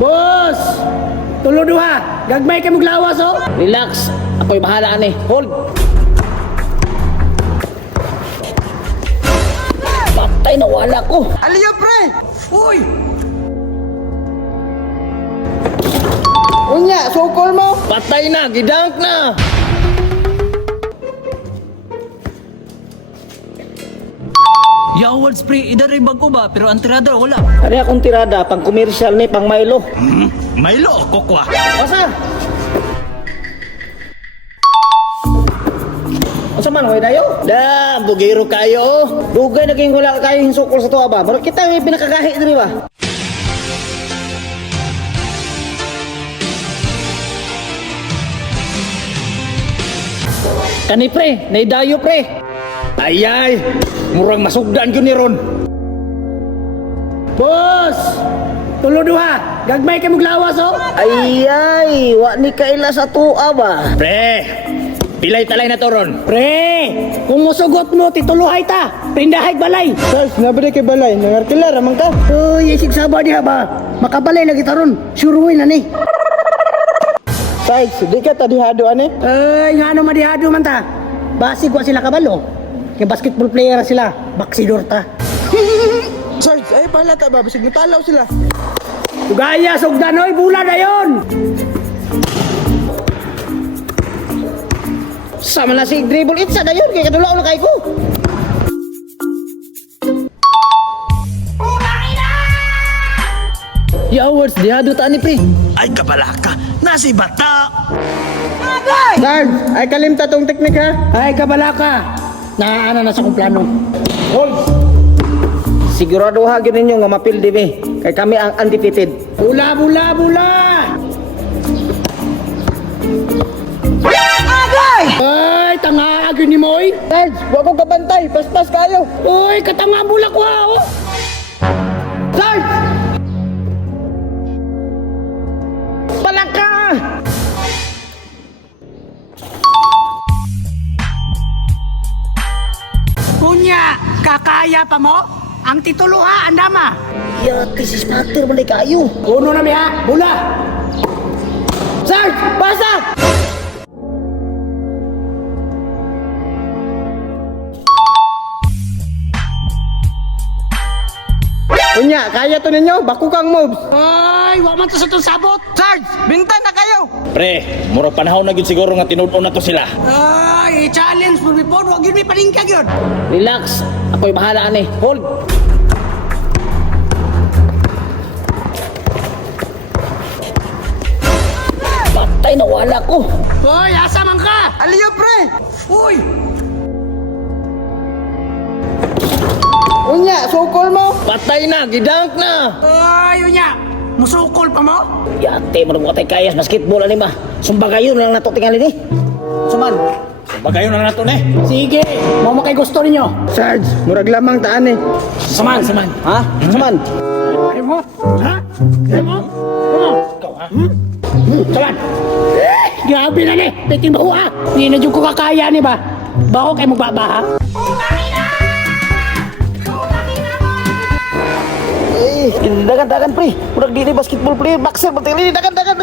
Boss! Tulo duha! Gagmay kayo maglawas, oh! Relax. Ako'y bahala ani. Hold. Patay na wala ko. Aliyo, pre! Uy! Unya, sukol mo. Patay na. Gidunk na. Yawards pre, idari bago ba? Pero ang tirada wala. Ari akong tirada. Pang komersyal ni. Pang Milo. Milo, kokwa. Basa! Asa man, way dayo? Da, bugiro kayo. Dugay naging wala kayo hinsukol sa tuwa ba? Mara kita yung pinakakahi diri ba? Kani pre, naidayo pre. Ayay! Murang masugdan yun ni Ron. Boss! Tulo duha! Gagmay kayo maglawas, oh! Ay, wa ni kaila sa tuwa ba? Pre! Pilay talay na to, Ron. Pre! Kung musugot mo, tituluhay ta! Pindahay balay! Sarge, nabali kay balay. Nangarkila, ramang ka. Uy, isig saba diha ba? Makabalay na kita ron. Suruin na ni. Sarge, di ka tadihado, ane? Ay, nga ano madihado man ta. Basig wa sila kabalo. Kaya basketball player sila. Baksidor ta. Sarge, ay pala ta ba? Basig natalaw sila. Tugaya, sugdan, oy, bula na yun! Sama na si dribble itsa na yun. Kaya kadulaw na kay ko. Yawards, dihado ta ni pre. Ay kabalaka, nasi bata. Sarge, ay kalimta tong teknik ha. Ay, kabalaka. Naana na sa kong plano. Sigurado ha gyud ninyo nga mapildi mi. Kay kami ang undefeated. Bula, bula, bula! Ay, tanga agyo ni Moy. Sarge, huwag ko kabantay. Paspas kayo. Uy, katanga bula ko ha, oh. Sarge! Palaka! Kunya, kakaya pa mo? Ang titulo ha, andama. Ya, this is matter man kayo. Uno na mi ha, bula. Sarge, basa! Unya, kaya to ninyo. Bakukang moves. Ay, wag man to sa itong sabot. Sarge, bintan na kayo. Pre, mura panahon na gyud siguro nga tinud-o na to sila. Ay, challenge mo before, wag yun may palingkag yun. Relax. Ako'y bahala ani. Hold. Patay na wala ko. Uy, asa man ka? Aliyo, pre. Uy, Unya, sukol mo. Patay na. Gidunk na. ay, unya. Musukol pa mo? Yate, marunong tay kayas. Basketball ani ba? Sumbagayon lang nato tingali ni. Suman. Bagayon na nato ni. Sige, mo kay gusto ninyo. Sarge, murag lamang taan eh. Saman, saman. Ha? Saman. Ay mo? Ha? Ay mo? Ano? Ikaw ha? Saman! Grabe na ni! Piting baho ha! Hindi na dyan ko kakaya ni ba? Bako kayo magbaba ha? Eh, dagan-dagan pre. Murag dili basketball player, boxer, matili dagan-dagan.